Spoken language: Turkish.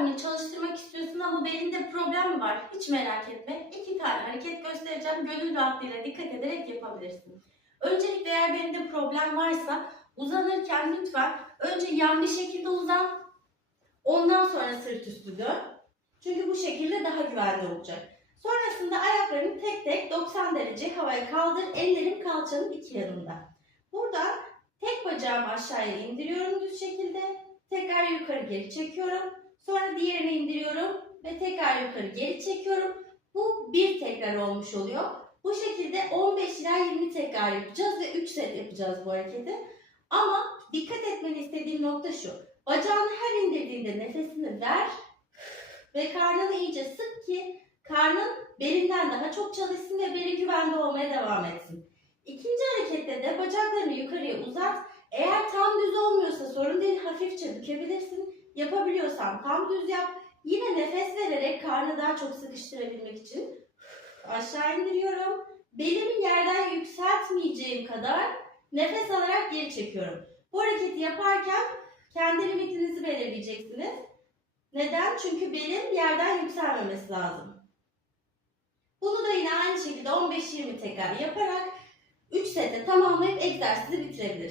diyaframını çalıştırmak istiyorsun ama belinde problem var. Hiç merak etme. İki tane hareket göstereceğim. Gönül rahatlığıyla dikkat ederek yapabilirsin. Öncelikle eğer belinde problem varsa uzanırken lütfen önce yan bir şekilde uzan. Ondan sonra sırt üstü dön. Çünkü bu şekilde daha güvenli olacak. Sonrasında ayaklarını tek tek 90 derece havaya kaldır. Ellerim kalçanın iki yanında. Buradan tek bacağımı aşağıya indiriyorum düz şekilde. Tekrar yukarı geri çekiyorum. Sonra diğerini indiriyorum ve tekrar yukarı geri çekiyorum. Bu bir tekrar olmuş oluyor. Bu şekilde 15 ila 20 tekrar yapacağız ve 3 set yapacağız bu hareketi. Ama dikkat etmeni istediğim nokta şu. Bacağını her indirdiğinde nefesini ver ve karnını iyice sık ki karnın belinden daha çok çalışsın ve beli güvende olmaya devam etsin. İkinci harekette de bacaklarını yukarıya uzat. Eğer tam düz olmuyorsa sorun değil hafifçe bükebilirsin. Yapabiliyorsan tam düz yap. Yine nefes vererek karnı daha çok sıkıştırabilmek için aşağı indiriyorum. Belimi yerden yükseltmeyeceğim kadar nefes alarak geri çekiyorum. Bu hareketi yaparken kendi limitinizi belirleyeceksiniz. Neden? Çünkü belim yerden yükselmemesi lazım. Bunu da yine aynı şekilde 15-20 tekrar yaparak 3 sete tamamlayıp egzersizi bitirebilirsin.